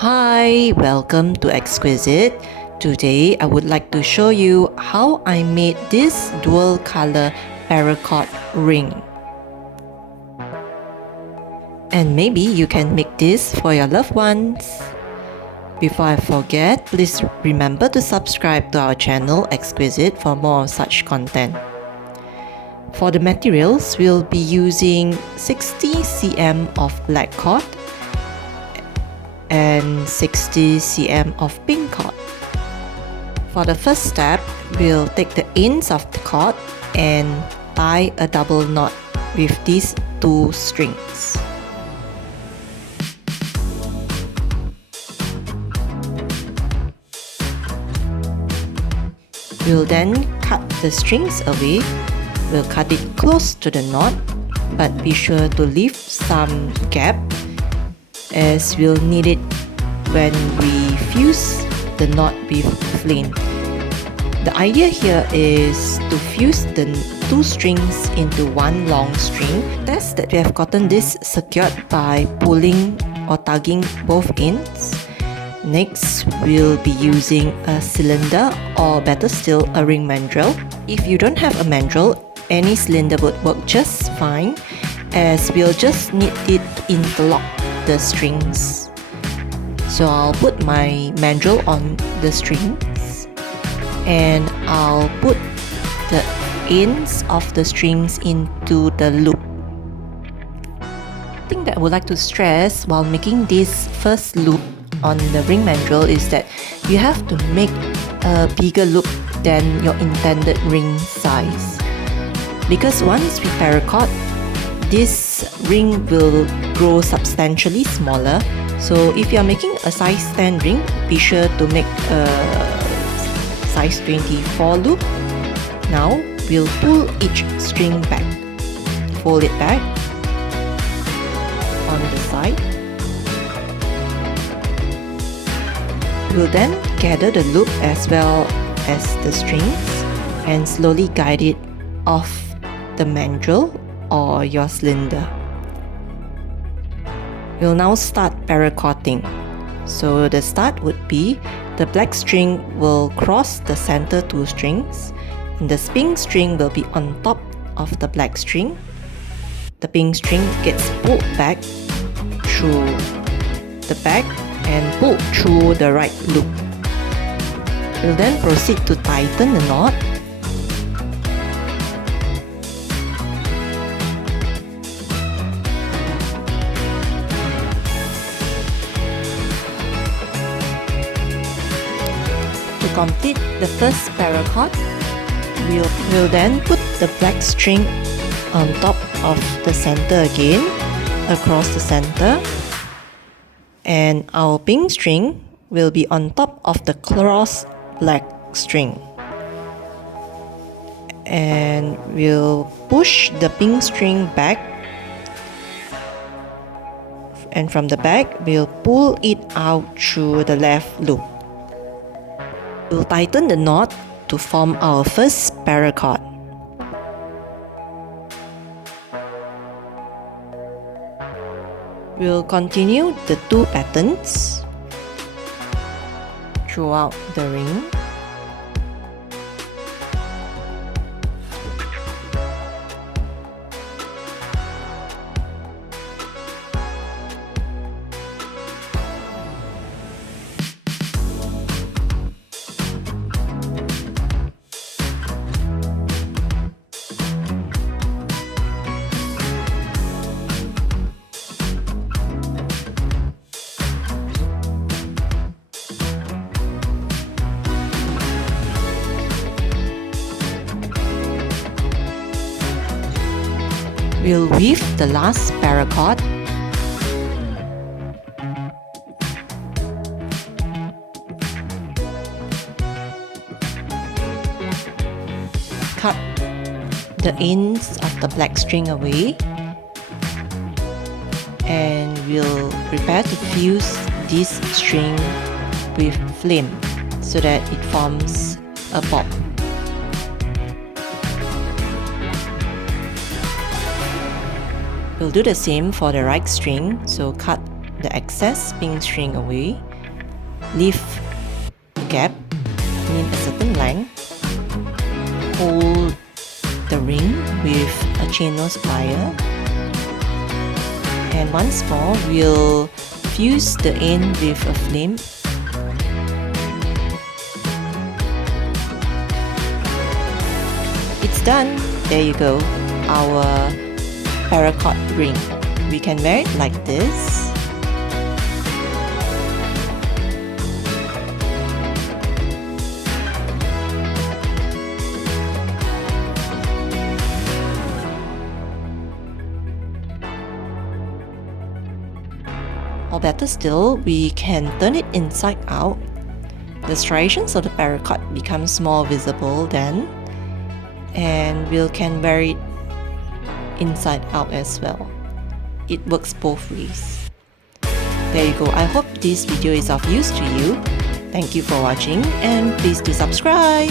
Hi, welcome to Exquisite. Today I would like to show you how I made this dual color paracord ring. And maybe you can make this for your loved ones. Before I forget, please remember to subscribe to our channel Exquisite for more of such content. For the materials, we'll be using 60 cm of black cord and 60 cm of pink cord. For the first step, we'll take the ends of the cord and tie a double knot with these two strings. We'll then cut the strings away. We'll cut it close to the knot, but be sure to leave some gap as we'll need it when we fuse the knot with flame. The idea here is to fuse the two strings into one long string. Test that we have gotten this secured by pulling or tugging both ends. Next, we'll be using a cylinder or better still a ring mandrel. If you don't have a mandrel, any cylinder would work just fine, as we'll just need it to interlock the strings. So I'll put my mandrel on the strings and I'll put the ends of the strings into the loop. The thing that I would like to stress while making this first loop on the ring mandrel is that you have to make a bigger loop than your intended ring size, because once we paracord, this ring will grow substantially smaller. So if you are making a size 10 ring, be sure to make a size 24 loop. Now we'll pull each string back, fold it back on the side. We'll then gather the loop as well as the strings and slowly guide it off the mandrel or your cylinder. We'll now start paracording. So the start would be the black string will cross the center two strings, and the pink string will be on top of the black string. The pink string gets pulled back through the back and pulled through the right loop. We'll then proceed to tighten the knot. To complete the first paracord, we'll then put the black string on top of the center again, across the center, and our pink string will be on top of the cross black string. And we'll push the pink string back, and from the back, we'll pull it out through the left loop. We'll tighten the knot to form our first paracord. We'll continue the two patterns throughout the ring. We'll weave the last paracord. Cut the ends of the black string away, and we'll prepare to fuse this string with flame so that it forms a bob. We'll do the same for the right string, so cut the excess pink string away leave gap in a certain length. Hold the ring with a chain nose plier, and once more we'll fuse the end with a flame. It's done! There you go, our paracord ring. We can wear it like this. Or better still, we can turn it inside out. The striations of the paracord becomes more visible then, and we can wear it inside out as well. It works both ways. There you go. I hope this video is of use to you. Thank you for watching, and please do subscribe.